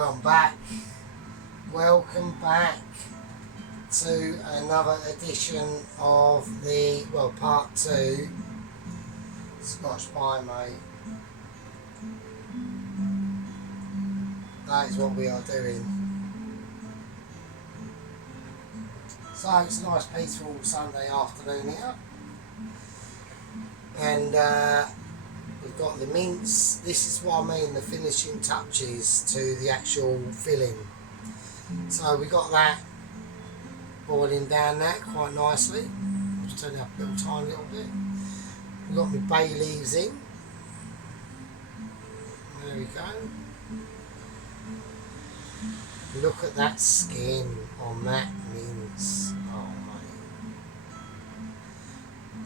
Welcome back to another edition of the, part 2 Scotch pie, mate. That is what we are doing. So it's a nice peaceful Sunday afternoon here, and we've got the mince. This is what I mean, the finishing touches to the actual filling. So we got that boiling down there quite nicely. Just turn it up a little tiny little bit. We've got my bay leaves in. There we go. Look at that skin on that mince. Oh mate.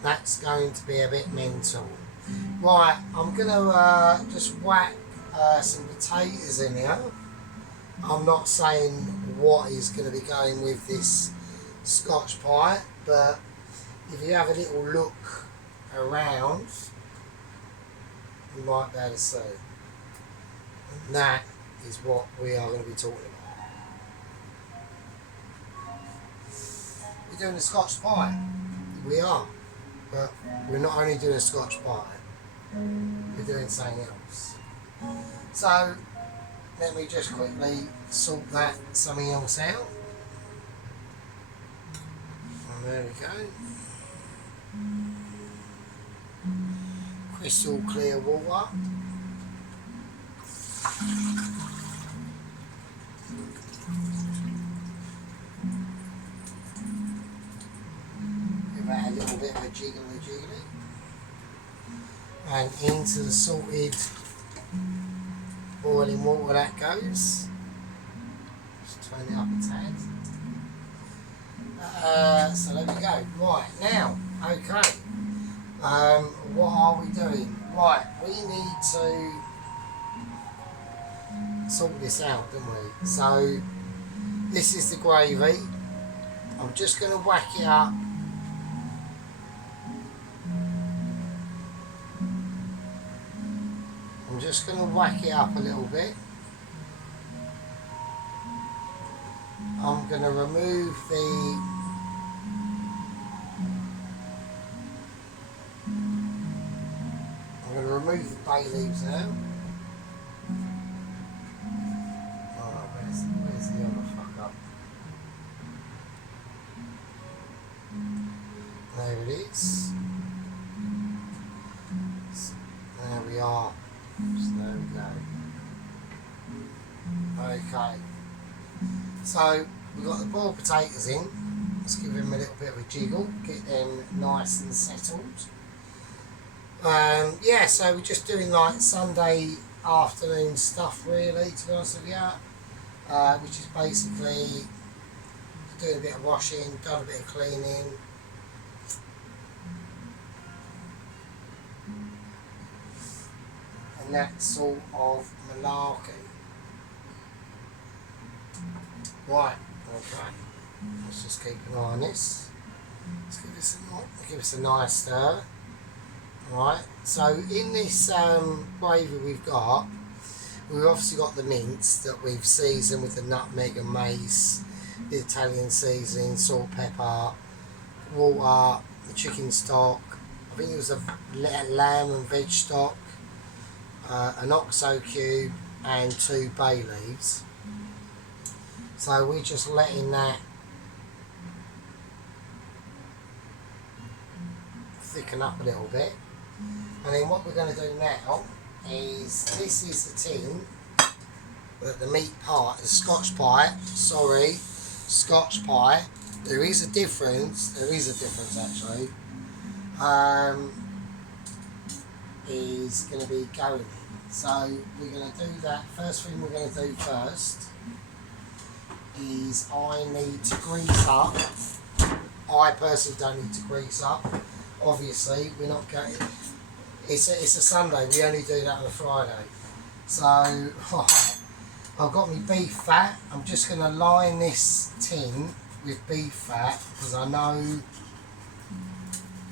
That's going to be a bit mental. Right, I'm going to just whack some potatoes in here. I'm not saying what is going to be going with this Scotch pie, but if you have a little look around, you might be able to see. And that is what we are going to be talking about. We're doing a Scotch pie. We are. But we're not only doing a Scotch pie, we're doing something else. So, let me just quickly sort something else out. And there we go. Crystal clear water. Give that a little bit of a jiggly. And into the salted boiling water that goes. Just turn it up a tad. So there we go. Right, now, okay. What are we doing? Right, we need to sort this out, don't we? So, this is the gravy. I'm just going to whack it up. I'm just going to whack it up a little bit. I'm going to remove the bay leaves now. Oh, where's the other fuck up? There it is. There we are. So there we go. Okay. So we've got the boiled potatoes in. Let's give them a little bit of a jiggle, get them nice and settled. Yeah, so we're just doing like Sunday afternoon stuff really, to be honest with you, which is basically doing a bit of washing, done a bit of cleaning. And that sort of malarkey. Right, okay. Let's just keep an eye on this. Let's give this a nice stir. Right, so in this gravy we've obviously got the mince that we've seasoned with the nutmeg and mace, the Italian seasoning, salt, pepper, water, the chicken stock. I think it was a lamb and veg stock, an oxo cube, and 2 bay leaves. So we're just letting that thicken up a little bit. And then what we're going to do now is, this is the tin that the meat part, the Scotch pie, Scotch pie. There is a difference actually, is going to be going in. So we're going to do that. First thing we're going to do first is I need to grease up. I personally don't need to grease up. Obviously, we're not going. It's a Sunday. We only do that on a Friday. So, right, I've got my beef fat. I'm just going to line this tin with beef fat because I know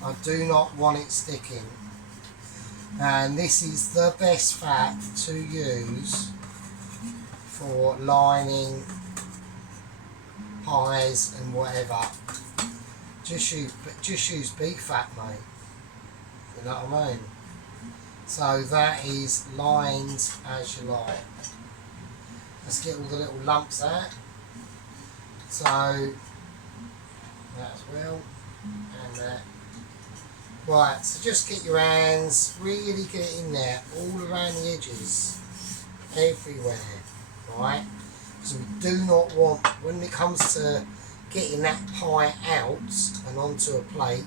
I do not want it sticking. And this is the best fat to use for lining pies and whatever. Just use beef fat, mate. You know what I mean? So that is lined as you like. Let's get all the little lumps out. So that as well, and that. Right, so just get your hands, really get it in there, all around the edges, everywhere, right? So we do not want, when it comes to getting that pie out and onto a plate,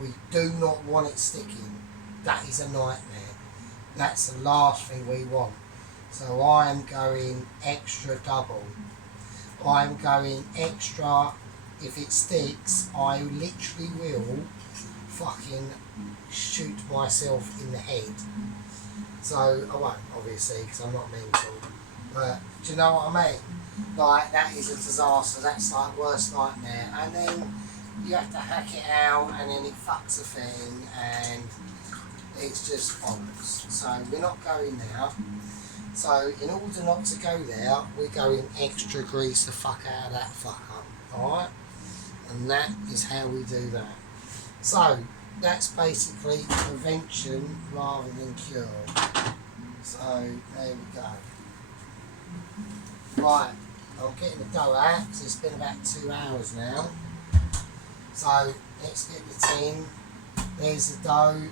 we do not want it sticking. That is a nightmare. That's the last thing we want. So I am going extra double. I'm going extra, if it sticks, I literally will fucking shoot myself in the head. So I won't, obviously, because I'm not mental. But do you know what I mean? Like, that is a disaster. That's like worst nightmare. And then you have to hack it out, and then it fucks a thing, and it's just bollocks. So we're not going there. So in order not to go there, we're going extra grease the fuck out of that fuck up. Alright? And that is how we do that. So that's basically prevention rather than cure. So there we go. Right, I'm getting the dough out because it's been about 2 hours now. So let's get the tin. There's the dough.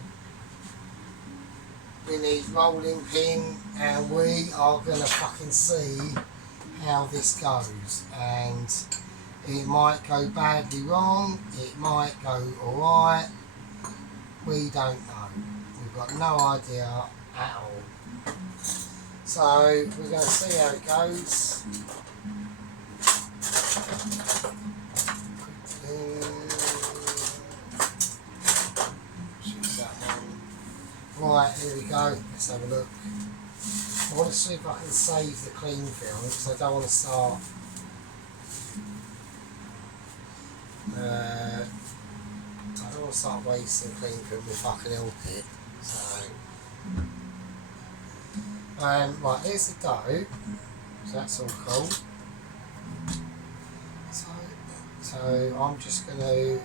We need rolling pin, and we are going to fucking see how this goes. And it might go badly wrong, it might go alright, we don't know. We've got no idea at all. So we're going to see how it goes. Choose that one. Right, here we go. Let's have a look. I want to see if I can save the clean film because I don't want to start. I don't want to start wasting clean film if I can help it. So, right, here's the dough. So that's all cool. So I'm just going to.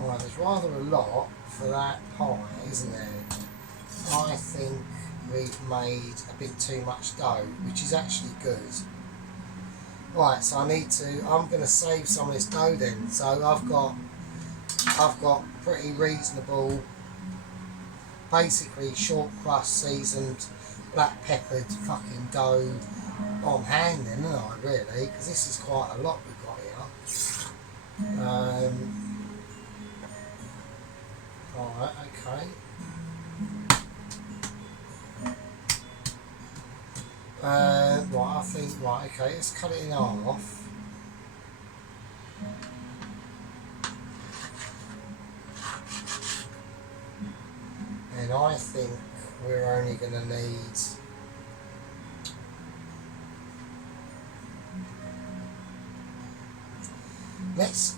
Right, there's rather a lot for that pie, isn't there? I think we've made a bit too much dough, which is actually good. Right, so I'm going to save some of this dough then. So I've got pretty reasonable, basically short crust seasoned, black peppered fucking dough on hand then, isn't I, really? Because this is quite a lot we've got here. Alright, okay. Right, I think, right, okay, let's cut it in half. And I think we're only going to need let's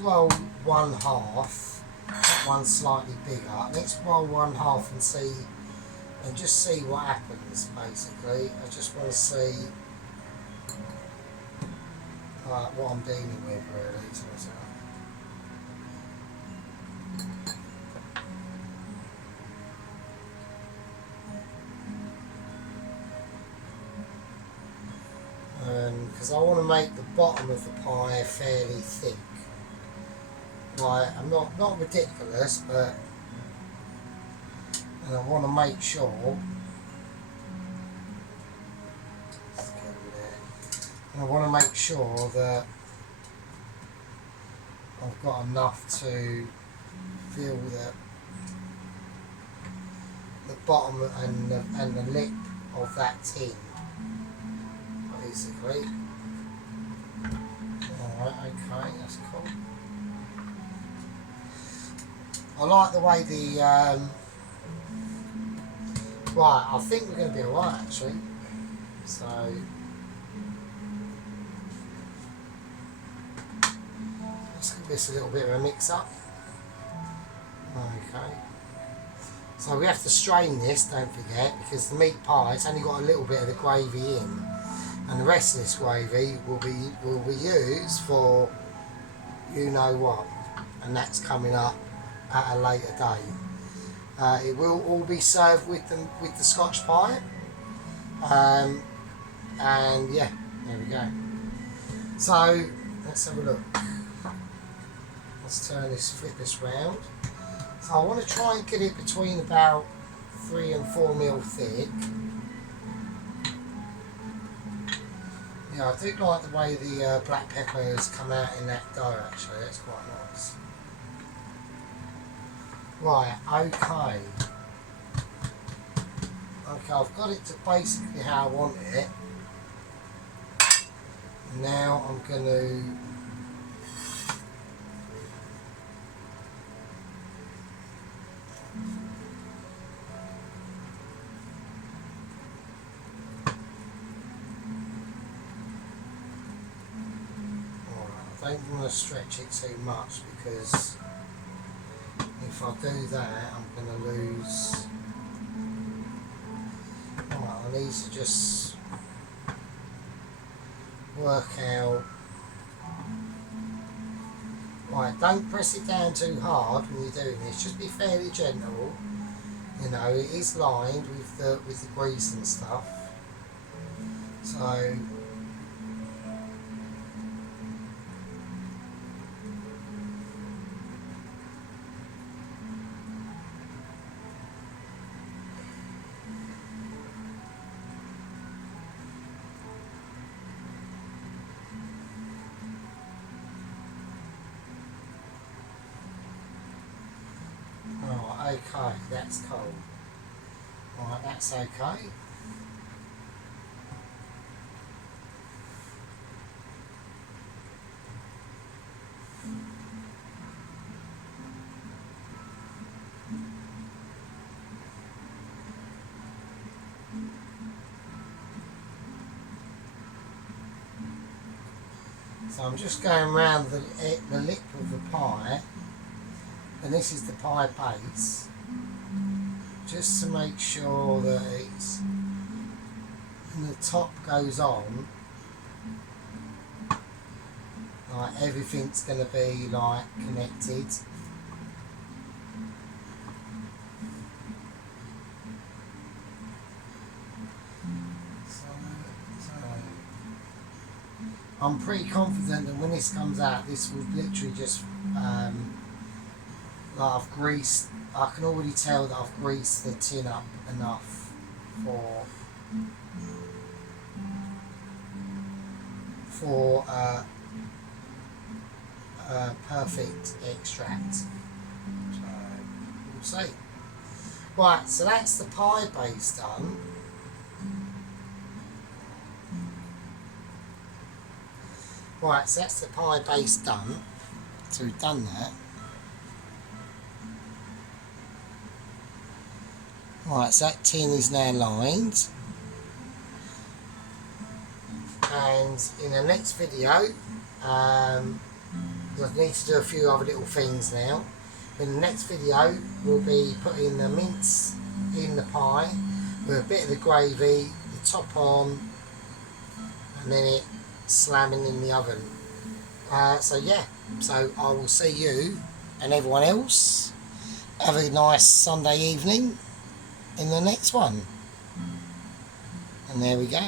roll one half, one slightly bigger. Let's roll one half and see, and just see what happens, basically. I just want to see what I'm dealing with, really. Because I want to make the bottom of the pie fairly thick. Right, I'm not ridiculous, but and I want to make sure. And I want to make sure that I've got enough to fill the bottom and the lip of that tin, basically. Alright, okay, that's cool. I like the way the right, I think we're going to be alright actually. So let's give this a little bit of a mix up. Okay. So we have to strain this, don't forget, because the meat pie, it's only got a little bit of the gravy in, and the rest of this gravy will be used for you know what, and that's coming up at a later date. It will all be served with the Scotch pie, and yeah, there we go. So let's have a look. Let's flip this round. So I want to try and get it between about 3 and 4 mil thick. Yeah, I do like the way the black peppers come out in that dough actually, that's quite nice. Right, okay. Okay, I've got it to basically how I want it. Now I'm going to I don't want to stretch it too much, because if I do that I'm going to lose. Right, I need to just work out. Right, don't press it down too hard when you're doing this, just be fairly gentle. You know, it is lined with the grease and stuff. So okay, that's cold. Right, that's okay. So I'm just going around the lip of the pie, and this is the pie base, just to make sure that it's, and the top goes on, like everything's going to be like connected. I'm pretty confident that when this comes out, this will literally just, like I've greased, I can already tell that I've greased the tin up enough for perfect extract. So we'll see. Right, so that's the pie base done. Right, so that's the pie base done. So we've done that. Right, so that tin is now lined. And in the next video, I need to do a few other little things now. In the next video, we'll be putting the mince in the pie with a bit of the gravy, the top on, and then it slamming in the oven. So yeah, so I will see you and everyone else. Have a nice Sunday evening in the next one. And there we go.